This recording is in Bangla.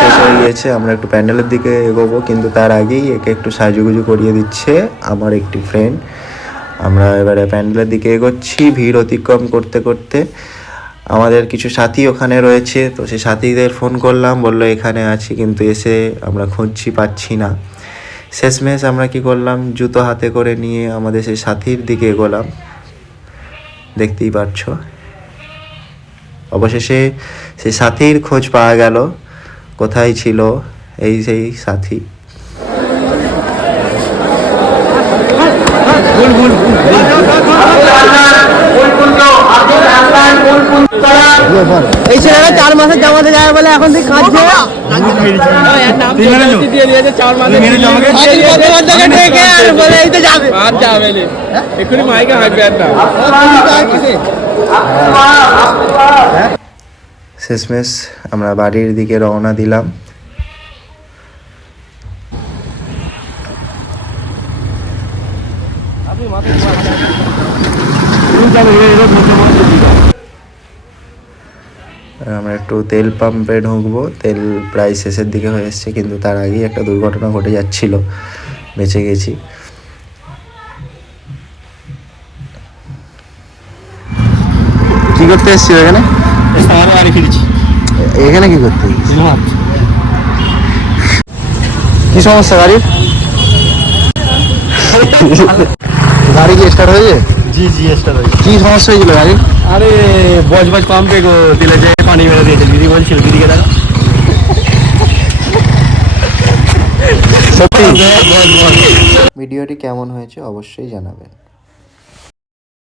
শেষ হয়ে গিয়েছে, আমরা একটু প্যান্ডেলের দিকে এগোবো, কিন্তু তার আগেই একে একটু সাজুগুজু করিয়ে দিচ্ছে আমার একটি ফ্রেন্ড। আমরা এবারে প্যান্ডেলের দিকে এগোচ্ছি ভিড় অতিক্রম করতে করতে। আমাদের কিছু সাথী ওখানে রয়েছে, তো সেই সাথীদের ফোন করলাম, বললো এখানে আছি, কিন্তু এসে আমরা খুঁজছি পাচ্ছি না। শেষমেশ আমরা কি করলাম, জুতো হাতে করে নিয়ে আমাদের সেই সাথীর দিকে এগোলাম, দেখতেই পাচ্ছ। অবশেষে সেই সাথীর খোঁজ পাওয়া গেল, কোথায় ছিল এই সেই সাথী। এই ছেলেরা 4 মাসের জামাতে যায় বলে এখন থেকে কাঁদছে। শেষমেশ আমরা বাড়ির দিকে রওনা দিলাম। আমরা একটু তেল পাম্পে ঢুকবো, তেল প্রায় শেষের দিকে হয়ে এসছে, কিন্তু তার আগেই একটা দুর্ঘটনা ঘটে যাচ্ছিল, বেঁচে গেছি। কি করতে এসছি এখানে? এখানে কি করতে? কি সমস্যা গাড়ির? গাড়ি কি স্টার্ট হয়েছে? জি স্টার্ট হয়েছে। কি সমস্যা হয়েছিল গাড়ির? আরে বজবজ পাম্পে দিলে যে পানি মেরে দিয়েছে, দিদি বলছিল, দিদিকে দেখা। ভিডিওটি কেমন হয়েছে অবশ্যই জানাবেন।